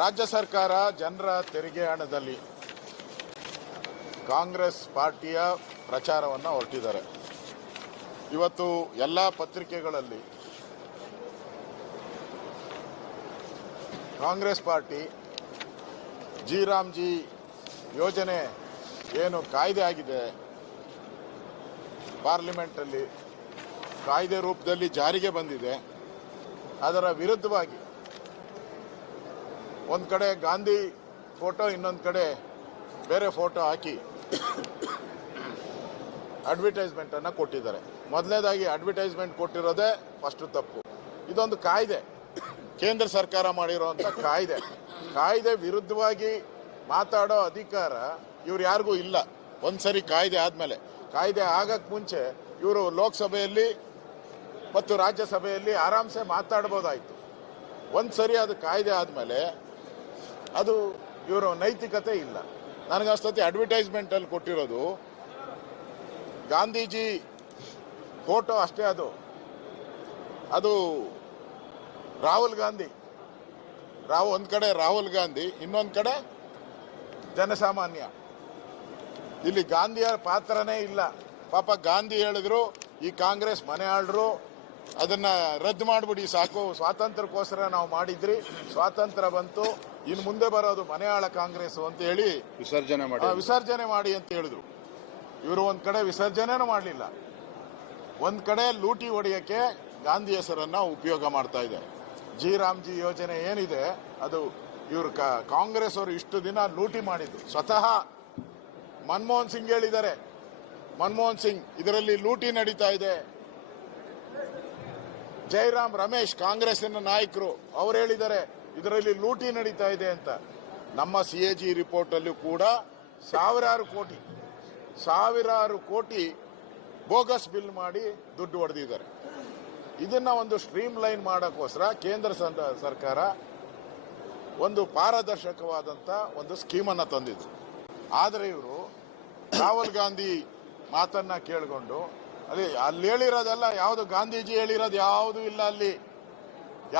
ರಾಜ್ಯ ಸರ್ಕಾರ ಜನರ ತೆರಿಗೆ ಹಣದಲ್ಲಿ ಕಾಂಗ್ರೆಸ್ ಪಾರ್ಟಿಯ ಪ್ರಚಾರವನ್ನು ಹೊರಟಿದ್ದಾರೆ. ಇವತ್ತು ಎಲ್ಲ ಪತ್ರಿಕೆಗಳಲ್ಲಿ ಕಾಂಗ್ರೆಸ್ ಪಾರ್ಟಿ ಜಿ ರಾಮ್ಜಿ ಯೋಜನೆ ಏನು ಕಾಯ್ದೆ ಆಗಿದೆ, ಪಾರ್ಲಿಮೆಂಟಲ್ಲಿ ಕಾಯ್ದೆ ರೂಪದಲ್ಲಿ ಜಾರಿಗೆ ಬಂದಿದೆ, ಅದರ ವಿರುದ್ಧವಾಗಿ ಒಂದು ಕಡೆ ಗಾಂಧಿ ಫೋಟೋ, ಇನ್ನೊಂದು ಕಡೆ ಬೇರೆ ಫೋಟೋ ಹಾಕಿ ಅಡ್ವರ್ಟೈಸ್ಮೆಂಟನ್ನು ಕೊಟ್ಟಿದ್ದಾರೆ. ಮೊದಲನೇದಾಗಿ ಅಡ್ವರ್ಟೈಸ್ಮೆಂಟ್ ಕೊಟ್ಟಿರೋದೇ ಫಸ್ಟ್ ತಪ್ಪು. ಇದೊಂದು ಕಾಯ್ದೆ, ಕೇಂದ್ರ ಸರ್ಕಾರ ಮಾಡಿರೋಂಥ ಕಾಯ್ದೆ ವಿರುದ್ಧವಾಗಿ ಮಾತಾಡೋ ಅಧಿಕಾರ ಇವ್ರು ಯಾರಿಗೂ ಇಲ್ಲ. ಒಂದ್ಸರಿ ಕಾಯ್ದೆ ಆದಮೇಲೆ, ಕಾಯ್ದೆ ಆಗಕ್ಕೆ ಮುಂಚೆ ಇವರು ಲೋಕಸಭೆಯಲ್ಲಿ ಮತ್ತು ರಾಜ್ಯಸಭೆಯಲ್ಲಿ ಆರಾಮ್ಸೆ ಮಾತಾಡ್ಬೋದಾಯಿತು. ಒಂದು ಸರಿ ಅದು ಕಾಯ್ದೆ ಆದಮೇಲೆ ಅದು ಇವರು ನೈತಿಕತೆ ಇಲ್ಲ. ನನಗನ್ಸ್ತತಿ ಅಡ್ವರ್ಟೈಸ್ಮೆಂಟಲ್ಲಿ ಕೊಟ್ಟಿರೋದು ಗಾಂಧೀಜಿ ಫೋಟೋ ಅಷ್ಟೇ, ಅದು ರಾಹುಲ್ ಗಾಂಧಿ, ಒಂದು ಕಡೆ ರಾಹುಲ್ ಗಾಂಧಿ, ಇನ್ನೊಂದು ಕಡೆ ಜನಸಾಮಾನ್ಯ. ಇಲ್ಲಿ ಗಾಂಧಿಯ ಪಾತ್ರನೇ ಇಲ್ಲ. ಪಾಪ ಗಾಂಧಿ ಹೇಳಿದ್ರು ಈ ಕಾಂಗ್ರೆಸ್ ಮನೆ ಆಳ್ರು ಅದನ್ನ ರದ್ದು ಮಾಡಿಬಿಡಿ ಸಾಕು, ಸ್ವಾತಂತ್ರ್ಯಕ್ಕೋಸ್ಕರ ನಾವು ಮಾಡಿದ್ರಿ, ಸ್ವಾತಂತ್ರ್ಯ ಬಂತು, ಇನ್ನು ಮುಂದೆ ಬರೋದು ಮನೆ ಆಳ ಕಾಂಗ್ರೆಸ್ ಅಂತ ಹೇಳಿ ವಿಸರ್ಜನೆ ಮಾಡಿ ಅಂತ ಹೇಳಿದ್ರು. ಇವರು ಒಂದ್ ಕಡೆ ವಿಸರ್ಜನೆನೂ ಮಾಡಲಿಲ್ಲ, ಒಂದ್ ಕಡೆ ಲೂಟಿ ಹೊಡೆಯಕ್ಕೆ ಗಾಂಧಿ ಹೆಸರನ್ನ ಉಪಯೋಗ ಮಾಡ್ತಾ ಇದೆ. ಜಿ ರಾಮ್ಜಿ ಯೋಜನೆ ಏನಿದೆ ಅದು ಇವರು ಕಾಂಗ್ರೆಸ್ ಅವರು ಇಷ್ಟು ದಿನ ಲೂಟಿ ಮಾಡಿದ್ದು. ಸ್ವತಃ ಮನಮೋಹನ್ ಸಿಂಗ್ ಹೇಳಿದ್ದಾರೆ, ಮನಮೋಹನ್ ಸಿಂಗ್ ಇದರಲ್ಲಿ ಲೂಟಿ ನಡೀತಾ ಇದೆ. ಜೈರಾಮ್ ರಮೇಶ್ ಕಾಂಗ್ರೆಸ್ಸಿನ ನಾಯಕರು ಅವರು ಹೇಳಿದ್ದಾರೆ ಇದರಲ್ಲಿ ಲೂಟಿ ನಡೀತಾ ಇದೆ ಅಂತ. ನಮ್ಮ CAG ರಿಪೋರ್ಟ್ ಅಲ್ಲೂ ಕೂಡ ಸಾವಿರಾರು ಕೋಟಿ ಬೋಗಸ್ ಬಿಲ್ ಮಾಡಿ ದುಡ್ಡು ಹೊಡೆದಿದ್ದಾರೆ. ಇದನ್ನ ಒಂದು ಸ್ಟ್ರೀಮ್ ಲೈನ್ ಮಾಡೋಕ್ಕೋಸ್ಕರ ಕೇಂದ್ರ ಸರ್ಕಾರ ಒಂದು ಪಾರದರ್ಶಕವಾದಂಥ ಒಂದು ಸ್ಕೀಮನ್ನು ತಂದಿದ್ರು. ಆದರೆ ಇವರು ರಾಹುಲ್ ಗಾಂಧಿ ಮಾತನ್ನ ಕೇಳಿಕೊಂಡು ಅಲ್ಲಿ ಹೇಳಿರೋದೆಲ್ಲ ಯಾವುದು ಗಾಂಧೀಜಿ ಹೇಳಿರೋದು ಯಾವುದೂ ಇಲ್ಲ, ಅಲ್ಲಿ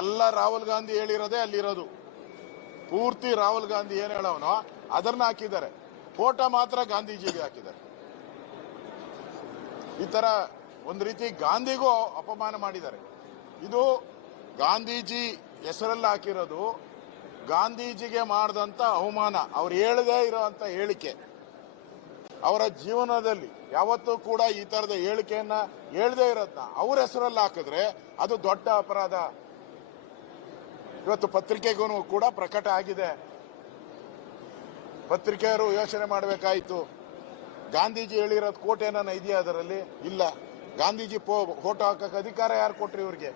ಎಲ್ಲ ರಾಹುಲ್ ಗಾಂಧಿ ಹೇಳಿರೋದೇ ಅಲ್ಲಿರೋದು. ಪೂರ್ತಿ ರಾಹುಲ್ ಗಾಂಧಿ ಏನು ಹೇಳೋನೋ ಅದನ್ನ ಹಾಕಿದ್ದಾರೆ, ಫೋಟೋ ಮಾತ್ರ ಗಾಂಧೀಜಿಗೆ ಹಾಕಿದ್ದಾರೆ. ಈ ತರ ಒಂದು ರೀತಿ ಗಾಂಧಿಗೂ ಅಪಮಾನ ಮಾಡಿದ್ದಾರೆ. ಇದು ಗಾಂಧೀಜಿ ಹೆಸರಲ್ಲಿ ಹಾಕಿರೋದು ಗಾಂಧೀಜಿಗೆ ಮಾಡಿದಂತ ಅವಮಾನ. ಅವ್ರು ಹೇಳದೇ ಇರೋಂಥ ಹೇಳಿಕೆ, ಅವರ ಜೀವನದಲ್ಲಿ ಯಾವತ್ತೂ ಕೂಡ ಈ ತರದ ಹೇಳಿಕೆಯನ್ನ ಹೇಳದೇ ಇರೋದನ್ನ ಅವ್ರ ಹೆಸರಲ್ಲಿ ಹಾಕಿದ್ರೆ ಅದು ದೊಡ್ಡ ಅಪರಾಧ. ಇವತ್ತು ಪತ್ರಿಕೆಗೂ ಕೂಡ ಪ್ರಕಟ ಆಗಿದೆ. ಪತ್ರಿಕೆಯವರು ಯೋಚನೆ ಮಾಡಬೇಕಾಯಿತು, ಗಾಂಧೀಜಿ ಹೇಳಿರೋದು ಕೋಟ್ ಏನಾನ ಇದೆಯಾ ಅದರಲ್ಲಿ? ಇಲ್ಲ. ಗಾಂಧೀಜಿ ಫೋಟೋ ಹಾಕಕ್ಕೆ ಅಧಿಕಾರ ಯಾರು ಕೊಟ್ರಿ ಇವ್ರಿಗೆ?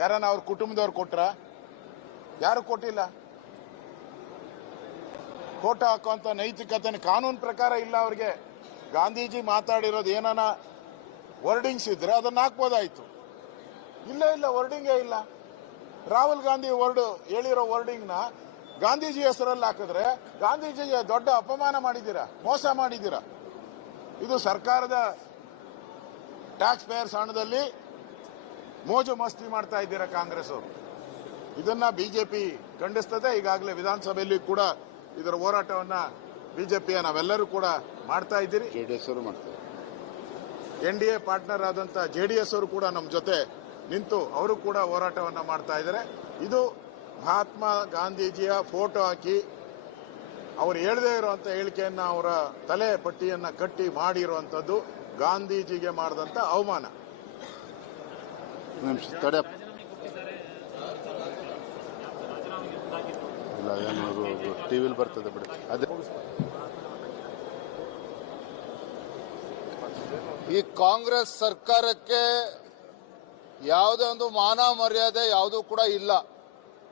ಯಾರನ್ನ ಅವ್ರ ಕುಟುಂಬದವ್ರು ಕೊಟ್ರ? ಯಾರು ಕೊಟ್ಟಿಲ್ಲ. ಫೋಟೋ ಹಾಕುವಂತ ನೈತಿಕತೆ ಕಾನೂನು ಪ್ರಕಾರ ಇಲ್ಲ ಅವ್ರಿಗೆ. ಗಾಂಧೀಜಿ ಮಾತಾಡಿರೋದು ಏನಾನ ವರ್ಡಿಂಗ್ಸ್ ಇದ್ರೆ ಅದನ್ನ ಹಾಕ್ಬೋದಾಯ್ತು. ಇಲ್ಲ, ವರ್ಡಿಂಗೇ ಇಲ್ಲ. ರಾಹುಲ್ ಗಾಂಧಿ ಹೇಳಿರೋ ವರ್ಡಿಂಗ್ನ ಗಾಂಧೀಜಿ ಹೆಸರಲ್ಲಿ ಹಾಕಿದ್ರೆ ಗಾಂಧೀಜಿಗೆ ದೊಡ್ಡ ಅಪಮಾನ ಮಾಡಿದ್ದೀರಾ, ಮೋಸ ಮಾಡಿದ್ದೀರಾ. ಇದು ಸರ್ಕಾರದ ಟ್ಯಾಕ್ಸ್ ಪೇಯರ್ಸ್ ಹಣದಲ್ಲಿ ಮೋಜು ಮಸ್ತಿ ಮಾಡ್ತಾ ಇದ್ದೀರಾ ಕಾಂಗ್ರೆಸ್ ಅವರು. ಇದನ್ನ ಬಿಜೆಪಿ ಖಂಡಿಸ್ತದೆ. ಈಗಾಗಲೇ ವಿಧಾನಸಭೆಯಲ್ಲಿ ಕೂಡ ಇದರ ಹೋರಾಟವನ್ನ ಬಿಜೆಪಿಯ ನಾವೆಲ್ಲರೂ ಕೂಡ ಮಾಡ್ತಾ ಇದ್ದೀರಿ. JDS ಅವರು ಮಾಡ್ತಾರೆ. NDA ಪಾರ್ಟ್ನರ್ ಆದಂತ JDS ಅವರು ಕೂಡ ನಮ್ಮ ಜೊತೆ ನಿಂತು ಅವರು ಕೂಡ ಹೋರಾಟವನ್ನ ಮಾಡ್ತಾ ಇದ್ದಾರೆ. ಇದು ಮಹಾತ್ಮ ಗಾಂಧೀಜಿಯ ಫೋಟೋ ಹಾಕಿ ಅವ್ರು ಹೇಳದೇ ಇರುವಂತ ಹೇಳಿಕೆಯನ್ನ ಅವರ ತಲೆ ಪಟ್ಟಿಯನ್ನ ಕಟ್ಟಿ ಮಾಡಿರುವಂತದ್ದು ಗಾಂಧೀಜಿಗೆ ಮಾಡಿದಂತ ಅವಮಾನ. ಟಿವಿಲಿ ಬರ್ತದೆ ಬಿಡಿ. ಅದೇ ಈ ಕಾಂಗ್ರೆಸ್ ಸರ್ಕಾರಕ್ಕೆ ಯಾವುದೇ ಒಂದು ಮಾನ ಮರ್ಯಾದೆ ಯಾವುದೂ ಕೂಡ ಇಲ್ಲ.